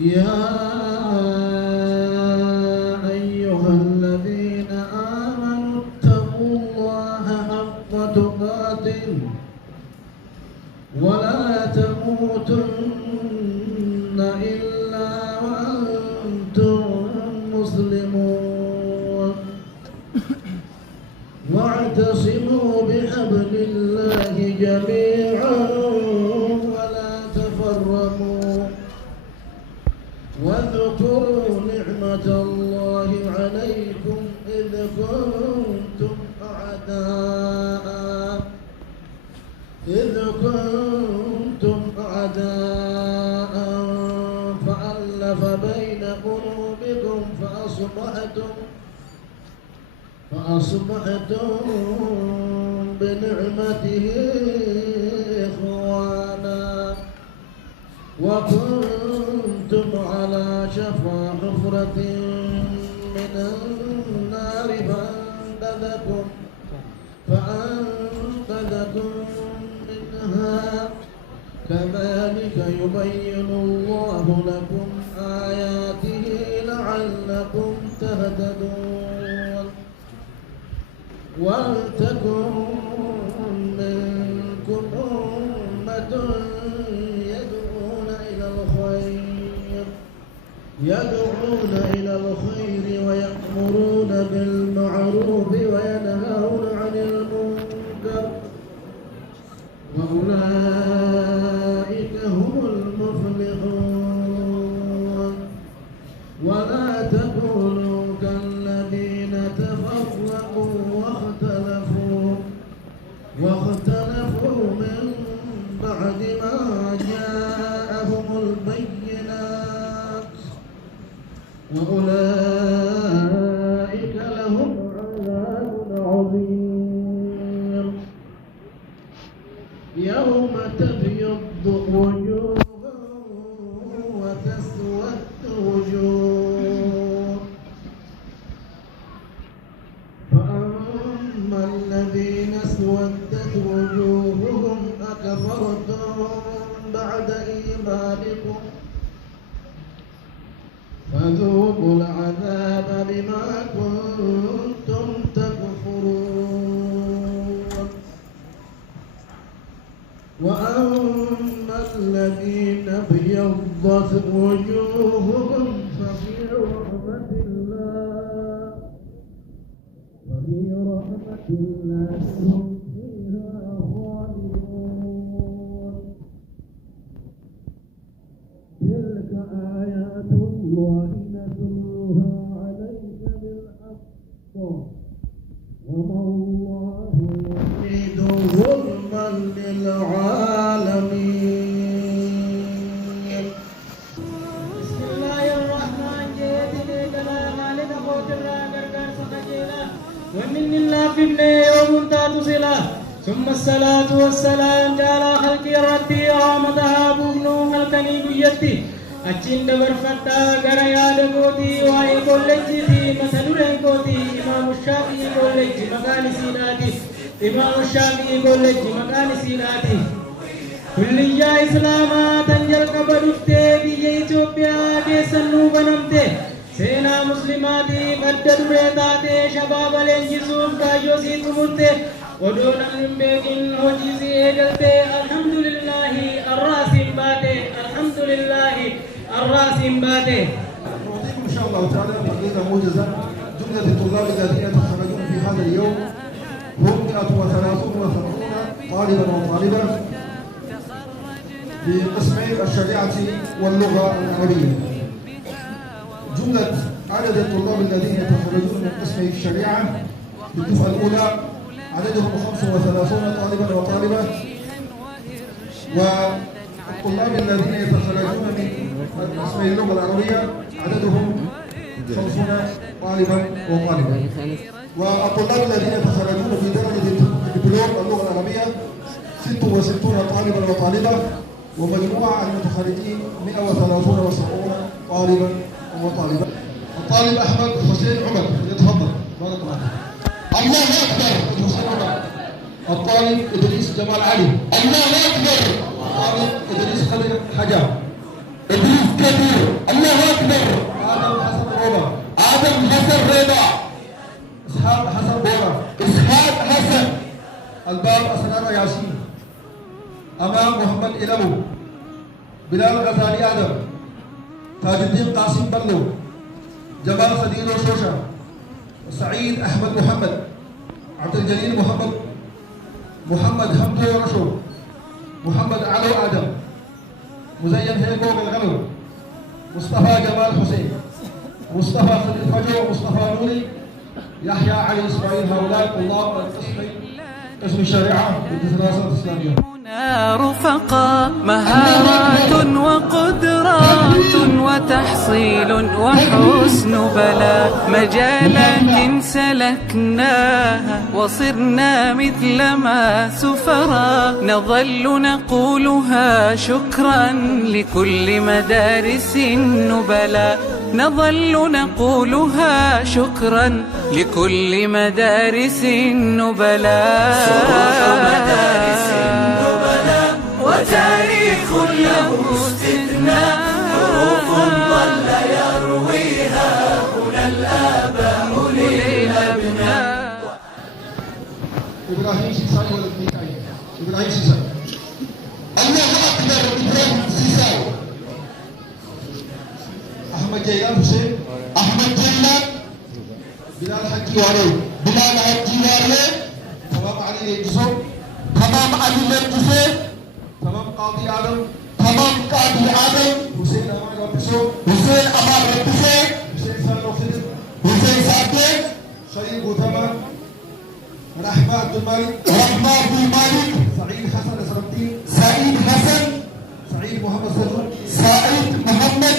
يا أيها الذين آمنوا اتقوا الله حق تقاته ولا تموتن إلا وأنتم مسلمون واعتصموا بحبل الله جميعا ولا تفرقوا واذكروا نعمة الله عليكم إذ كنتم أعداء فألف بين قلوبكم فأصبحتم بنعمته إخوانا وكنتم على شفا حفرة من النار فأنقذكم منها كذلك يبين الله لكم آياته لعلكم تهتدون ولتكن منكم أمة يدعون إلى الخير ويأمرون بالمعروف وينهون عن المنكر وأولئك هم المفلحون ولا تكونوا كالذين تفرقوا واختلفوا من بعد ما جاءهم البينات وأولئك لهم عذاب عظيم يوم تبيض وجوه وتسود وجوه فأما الذين اسودت وجوههم أكفرتم بعد إيمانكم فذوقوا العذاب بما كنتم تكفرون وأما الذين ابيضت وجوههم ففي رحمة الله هم فيها خالدون تلك آيات الله نتلوها عليك بالحق وما الله يريد ظلما للعالمين. بسم الله الرحمن الرحيم. كلام عليك قوت الراجل سكجيلا ومن الله في يوم تاتسلا ثم الصلاة والسلام على خلق ربي رحمتها بغنو خلقني بيتي أجين دبر فتا غرا ياد غوتي واي كولجي دي مسلورن غوتي إمام الشافعي كولجي مكان سيناتي إمام الشافعي كولجي مكان سيناتي كلية إسلاما تنجل قبرفته بيجي إثيوبيا كيسنو بنمته سينا مسلماتي قدر بيتاتي شباب الانجسوم كاجوسي تمرته ودونا نمبكين وجيزي اجلته الحمد لله الراسم باته الحمد لله الراسم باته. نعطيكم إن شاء الله تعالى بقية موجزة جملة الطلاب الذين يتخرجون في هذا اليوم هم 133 طالبا وطالبة في قسمي الشريعة واللغة العربية. جملة عدد الطلاب الذين يتخرجون من قسم الشريعة بالدفعة الأولى عددهم 35 طالبا وطالبة، والطلاب الذين يتخرجون من قسم اللغة العربية عددهم 50 طالبا وطالبة، والطلاب الذين يتخرجون في درجة الدبلوم اللغة العربية 66 طالبا وطالبة، ومجموع المتخرجين 173 طالبا وطالبة. الطالب أحمد حسين عمر يتفضل. بارك الله فيك. الله أكبر. حسين عمر. الطالب إدريس جمال علي. الله أكبر. الطالب إدريس خالد حجاب. إدريس كبير. الله أكبر. آدم حسن رضا. إسحاق حسن بورا. إسحاق حسن. الباب أسرار ياسين. أمام محمد إلمو. بلال غزالي آدم. تاج الدين قاسم بلو. جمال خدير وشوشة. سعيد أحمد محمد. عبد الجليل محمد حمدو ورشو. محمد علو آدم. مزين هيكو بالغلو. مصطفى جمال حسين. مصطفى خليل فجو ومصطفى نوري. يحيى علي إسماعيل هؤلاء طلاب قسم الشريعة والدراسات الإسلامية. رفقا مهارات وقدرات وتحصيل وحسن بلاء، مجالات سلكناها وصرنا مثل ما سفرا، نظل نقولها شكرا لكل مدارس النبلاء، نظل نقولها شكرا لكل مدارس النبلاء. مدارس النبلاء وتاريخ له استثناء، حروف ظل يرويها هنا الآباء للأبناء. إبراهيم سيساي ولا ميكائيل؟ إبراهيم سيساي. الله أكبر. إبراهيم سيساي. أحمد جيلان حسين. أحمد جيلان. بلال حكي وعلي. بلال حكي وعلي. تمام علي الجسر. تمام علي الجسر. تمام قاضي آدم. تمام قاضي آدم. حسين أمان ربسو. حسين أمان ربسو. حسين سالم خدر. حسين سالم. خليل بوتمان. رحمة عبد المالك. رحمة عبد المالك. سعيد حسن نصر الدين. سعيد حسن. سعيد محمد سجون. سعيد محمد.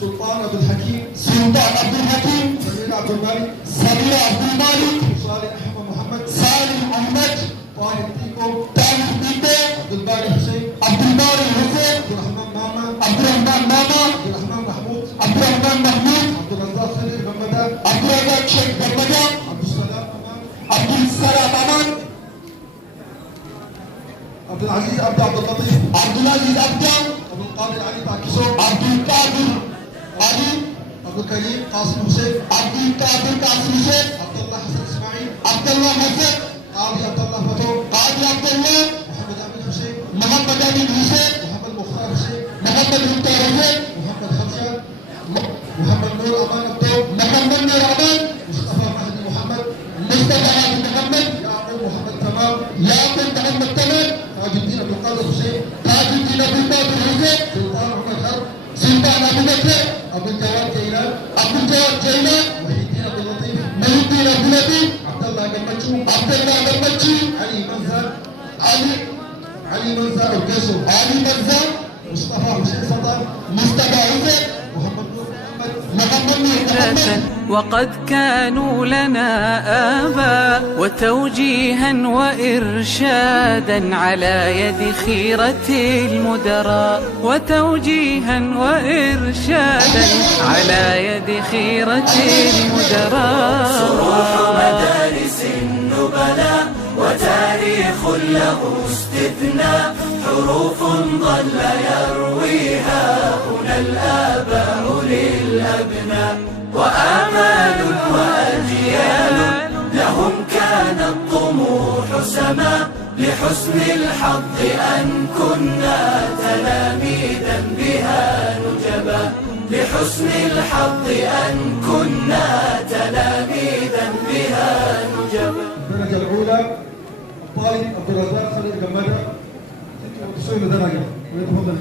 سلطان عبد الحكيم. سلطان عبد الحكيم. سمير عبد المالك. سمير عبد المالك. صالح أحمد محمد. صالح أحمد. طاهر تيكو. طاهر تيكو. عبد الباري حسين. عبد الباري حسين. عبد الرحمن ماما. عبد الرحمن ماما. عبد الرحمن محمود. عبد الرحمن محمود. عبد الرزاق خليل بمدان. عبد الرزاق شيخ بمدان. عبد السلام أمان. عبد السلام أمان. عبد العزيز عبد اللطيف. عبد العزيز عبد. عبد القادر علي باكسو. عبد القادر علي. عبد الكريم قاسم حسين. عبد القادر قاسم حسين. عبد الله حسن اسماعيل. عبد الله حسن. قاضي عبد الله فتو. قاضي عبد الله. محمد امين حسين. محمد امين حسين. محمد مختار حسين. محمد مختار حسين. محمد حمزه. محمد نور امان الدوب. محمد نور امان. مصطفى مهدي محمد. مصطفى مهدي محمد. يعقوب محمد تمام. يعقوب محمد تمام. تاج الدين عبد القادر حسين. تاج الدين عبد القادر حسين. سلطان محمد حرب. سلطان ابو بكر. عبد الجواد جيلان. عبد الجواد جيلان. محي الدين عبد اللطيف. محي الدين عبد اللطيف. عبد الله قمتشو. عبد الله قمتشي. علي منزل. علي منزل القيسو. علي منزل. مصطفى حسين سطر. مصطفى حسين. محمد نور محمد. محمد نور محمد. وقد كانوا لنا آباء وتوجيها وإرشادا على يد خيرة المدراء، وتوجيها وإرشادا على يد خيرة المدراء. صروح مدارس النبلاء وتاريخ له استثناء، حروف ظل يرويها هنا الآباء للأبناء، وآمال وأجيال لهم كان الطموح سما، لحسن الحظ أن كنا تلاميذا بها نجبا، لحسن الحظ أن كنا تلاميذا بها نجبا. الدرجة الأولى الطالب عبد الرزاق خليل جمادة 96 درجة. ويتفضل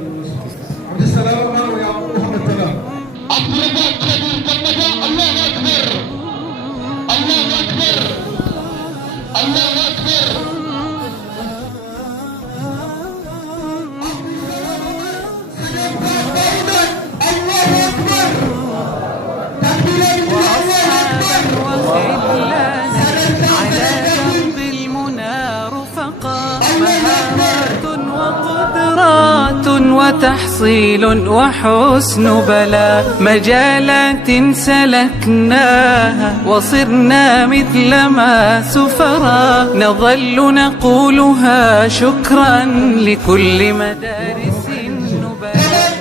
عبد السلام أمان ويعقوب محمد تمام. عبد الرزاق خليل جمادة. الله أكبر. الله أكبر. الله أكبر. وتحصيل وحسن بلاء، مجالات سلكناها وصرنا مثل ما سفرا، نظل نقولها شكرا لكل مدارس النبلاء.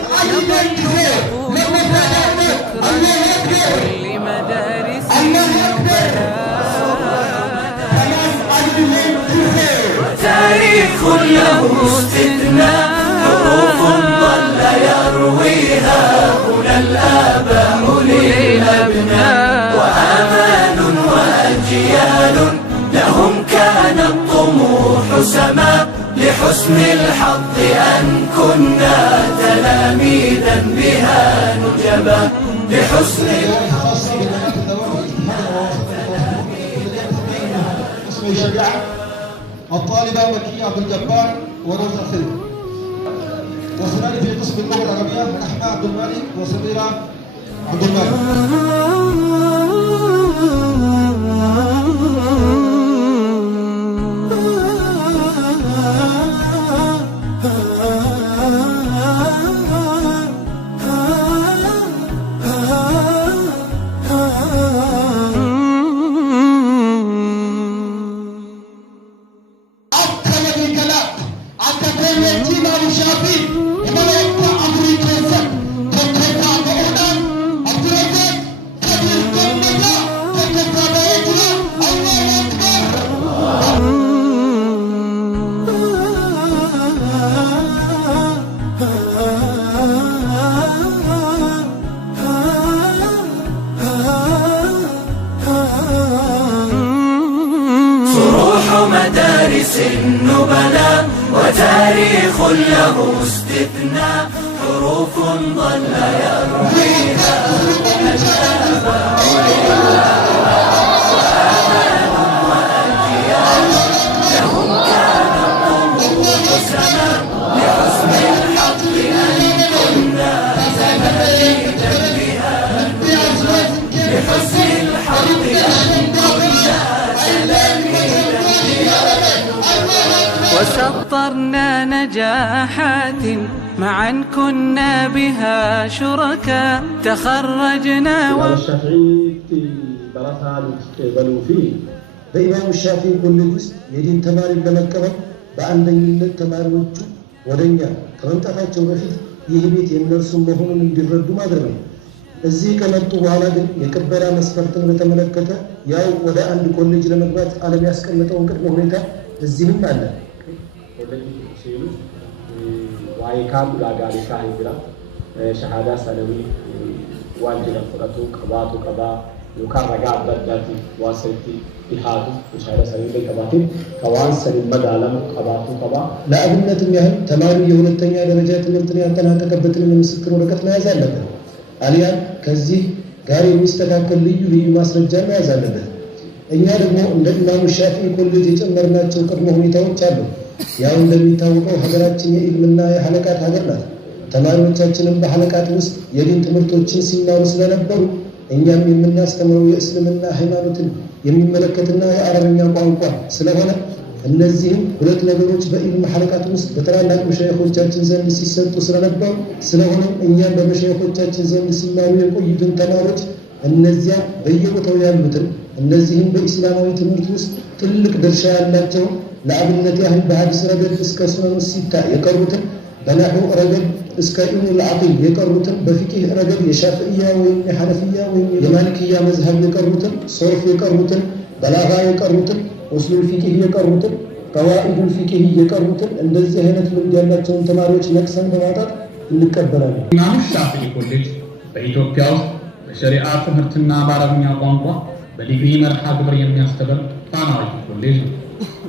له استثناء حروف ظل يرويها هنا الآباء للأبناء وآمان وأجيال لهم كان الطموح سما لحسن الحظ أن كنا تلاميذا بها نجبا لحسن شريعة الطالبة مكية عبد الجبار وروز الخلف وثنان في قسم اللغة العربية أحمد عبد المالك وسميرة عبد المالك. مدارس النبلاء وتاريخ له استثناء حروف ظل يرويها الآباء وآمان وأجيال لهم كان الطموح سما لحسن الحظ أن كنا تلاميذا بها لحسن الحظ أن كنا تلاميذا وسطرنا نجاحات معا كنا بها شركاء تخرجنا الشافعي في برثان بنو فيه በኢማሙ ሻፊዒ ኮሌጅ ውስጥ የዲን ተማሪ ለመቀበል በአንደኝነት ተማሪዎቹ ወደኛ ከመምጣታቸው በፊት ይህ ቤት የነርሱ መሆኑን እንዲረዱ ማድረግ ነው። እዚህ ከመጡ በኋላ ግን የቅበላ መስፈርትን በተመለከተ ያው ወደ አንድ ኮሌጅ ለመግባት ዓለም ያስቀመጠውን ቅድመ ሁኔታ እዚህም አለ። ኮሌጅ ሲሉ ዋይካም ጋጋሪ ሻሂ ብላ ሸሃዳ ሰነዊ ዋንጀላ ፈቀቱ ቀባቱ ቀባ ዩካን ረጋ አበዳቲ ዋሰይቲ ኢሃዱ ሸሃዳ ሰነዊ ቀባቲ ከዋን ሰን መዳለም ቀባቱ ቀባ ለአብነትም ያህል ተማሪው የሁለተኛ ደረጃ ትምህርትን ያጠናቀቀበትን ምስክር ወረቀት መያዝ አለበት። አሊያም ከዚህ ጋር የሚስተካከል ልዩ ማስረጃ መያዝ አለበት። እኛ ደግሞ እንደ ኢማሙ ሻፊዒ ኮሌጅ የጨመርናቸው ቅድመ ሁኔታዎች አሉ። ያው እንደሚታወቀው ሀገራችን የኢልምና የሐለቃት ሀገር ናት። ተማሪዎቻችንም በሐለቃት ውስጥ የዲን ትምህርቶችን ሲማሩ ስለነበሩ እኛም የምናስተምረው የእስልምና ሃይማኖትን የሚመለከትና የአረብኛ ቋንቋ ስለሆነ እነዚህም ሁለት ነገሮች በኢልም ሐለቃት ውስጥ በተላላቅ መሻይኾቻችን ዘንድ ሲሰጡ ስለነበሩ ስለሆነም እኛም በመሻይኾቻችን ዘንድ ሲማሩ የቆዩትን ተማሪዎች እነዚያ በየቦታው ያሉትን እነዚህም በኢስላማዊ ትምህርት ውስጥ ትልቅ ድርሻ ያላቸው ለአብነት ያህል በሐዲስ ረገድ እስከ ሱነን ሲታ የቀሩትን በነህው ረገድ እስከ ኢብኑ አልዓጢል የቀሩትን በፊቅህ ረገድ የሻፊዒያ ወይም የሐነፊያ ወይም የማሊክያ መዝሀብ የቀሩትን ሶርፍ የቀሩትን በላጋ የቀሩትን ኡሱል ፊቅህ የቀሩትን ቀዋኢዱል ፊቅህ የቀሩትን እንደዚህ አይነት ልምድ ያላቸውን ተማሪዎች ነቅሰን በማውጣት እንቀበላለን። ኢማሙ ሻፊዒ ኮሌጅ በኢትዮጵያ ውስጥ በሸሪዓ ትምህርትና በአረብኛ ቋንቋ በዲግሪ መርሃ ግብር የሚያስተምር ፋናዊ ኮሌጅ ነው።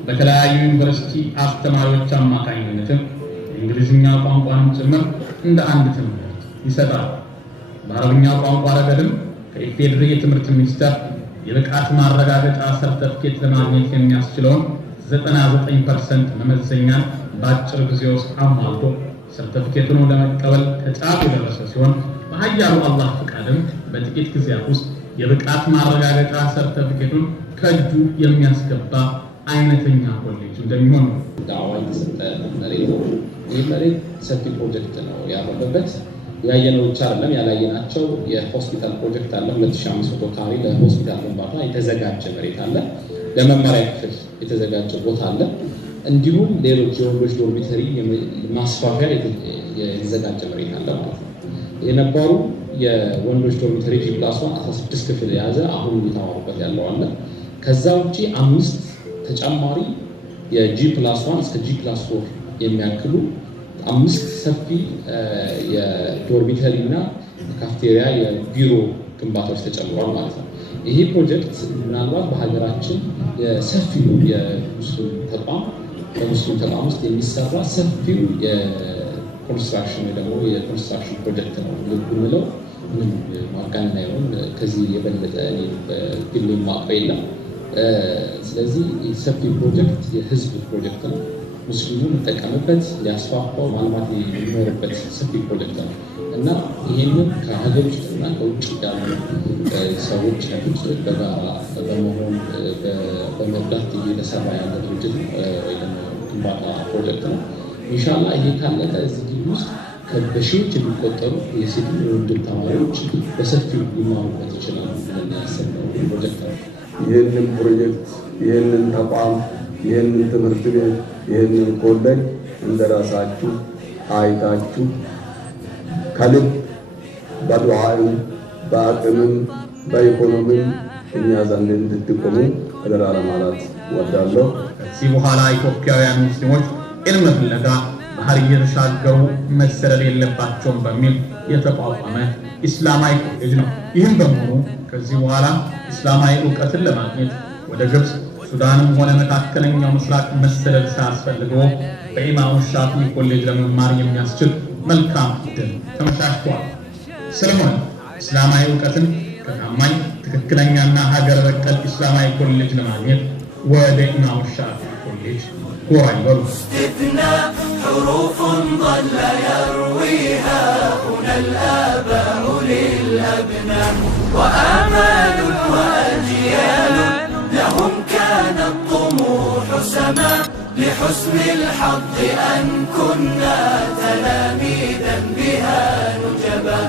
በተለያዩ ዩኒቨርሲቲ አስተማሪዎች አማካኝነትም የእንግሊዝኛ ቋንቋንም ጭምር እንደ አንድ ትምህርት ይሰጣል። በአረብኛ ቋንቋ ረገድም ከኢፌዴሪ የትምህርት ሚኒስቴር የብቃት ማረጋገጫ ሰርተፍኬት ለማግኘት የሚያስችለውን 99% መመዘኛን በአጭር ጊዜ ውስጥ አሟልቶ ሰርተፍኬቱን ለመቀበል ከጫፍ የደረሰ ሲሆን በኃያሉ አላህ ፍቃድም በጥቂት ጊዜያት ውስጥ የብቃት ማረጋገጫ ሰርተፍኬቱን ከእጁ የሚያስገባ አይነተኛ ኮሌጅ እንደሚሆን ነው። ዳዋ የተሰጠ መሬት ነው። ይህ መሬት ሰፊ ፕሮጀክት ነው ያረፈበት። ያየነው ብቻ አይደለም፣ ያላየናቸው የሆስፒታል ፕሮጀክት አለ። 2500 ካሬ ለሆስፒታል ግንባታ የተዘጋጀ መሬት አለ። ለመማሪያ ክፍል የተዘጋጀ ቦታ አለ። እንዲሁም ሌሎች የወንዶች ዶርሚተሪ ማስፋፊያ የተዘጋጀ መሬት አለ ማለት ነው። የነባሩ የወንዶች ዶርሚተሪ ጂፕላስ 16 ክፍል የያዘ አሁን እየተማሩበት ያለው አለ። ከዛ ውጪ 5 ተጨማሪ የG+1 እስከ G+4 የሚያክሉ 5 ሰፊ የዶርሚተሪ እና ካፍቴሪያ የቢሮ ግንባታዎች ተጨምሯል ማለት ነው። ይሄ ፕሮጀክት ምናልባት በሀገራችን የሰፊው የሙስሊም ተቋም በሙስሊም ተቋም ውስጥ የሚሰራ ሰፊው የኮንስትራክሽን ወይ ደግሞ የኮንስትራክሽን ፕሮጀክት ነው ብንለው ምንም ማጋነን አይሆን። ከዚህ የበለጠ ግል ማቀ የለም። ስለዚህ ሰፊ ፕሮጀክት የህዝብ ፕሮጀክት ነው። ሙስሊሙ ሊጠቀምበት ሊያስፋፋው ማልማት የሚኖርበት ሰፊ ፕሮጀክት ነው እና ይህንን ከሀገር ውስጥና ከውጭ ያሉ ሰዎች ያሉት በጋራ በመሆን በመርዳት እየተሰራ ያለ ድርጅት ወይ ደግሞ ግንባታ ፕሮጀክት ነው። ኢንሻላህ ይሄ ካለቀ እዚህ ግቢ ውስጥ በሺዎች የሚቆጠሩ የሴት የወንድ ተማሪዎች በሰፊው ሊማሩበት ይችላሉ ብለን ያሰብነው ፕሮጀክት ነው። ይህንን ፕሮጀክት ይህንን ተቋም ይህንን ትምህርት ቤት ይህንን ኮሌጅ እንደራሳችሁ አይታችሁ ከልብ በዱዓዩ በአቅምም በኢኮኖሚም እኛ ዘንድ እንድትቆሙ አደራ ለማለት እወዳለሁ። ከዚህ በኋላ ኢትዮጵያውያን ሙስሊሞች ኢልም ፍለጋ ባህር እየተሻገሩ መሰደድ የለባቸውም በሚል የተቋቋመ ኢስላማዊ ኮሌጅ ነው። ይህም በመሆኑ ከዚህ በኋላ ኢስላማዊ እውቀትን ለማግኘት ወደ ግብፅ፣ ሱዳንም ሆነ መካከለኛው ምስራቅ መሰደድ ሳያስፈልገው በኢማሙ ሻፊዒ ኮሌጅ ለመማር የሚያስችል መልካም ዕድል ተመቻችቷል። ስለሆነ ኢስላማዊ እውቀትን ከታማኝ ትክክለኛና ሀገር በቀል ኢስላማዊ ኮሌጅ ለማግኘት ወደ ኢማሙ ሻፊዒ ኮሌጅ ጎራ ይበሉ። حروف ظل يرويها هنا الآباء للأبناء وآمال وأجيال لهم كان الطموح سما لحسن الحظ أن كنا تلاميذا بها نجبا